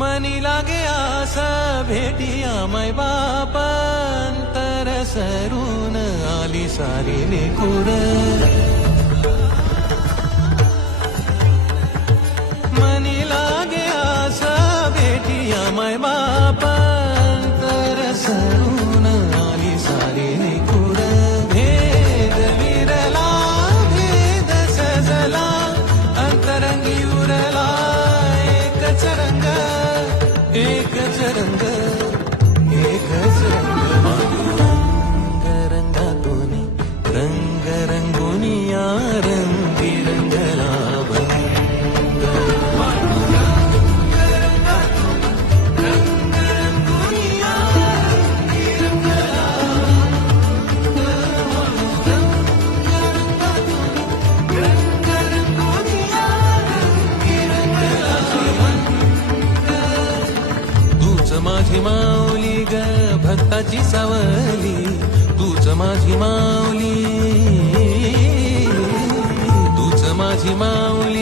मनी लागे आस भेटी आमाय बापांतर सरून आली सारी लेकुर मनी लागे आस भेटिया मै बाप माझी माऊली ग भक्ताची सावली. तूच माझी माऊली. तूच माझी माऊली.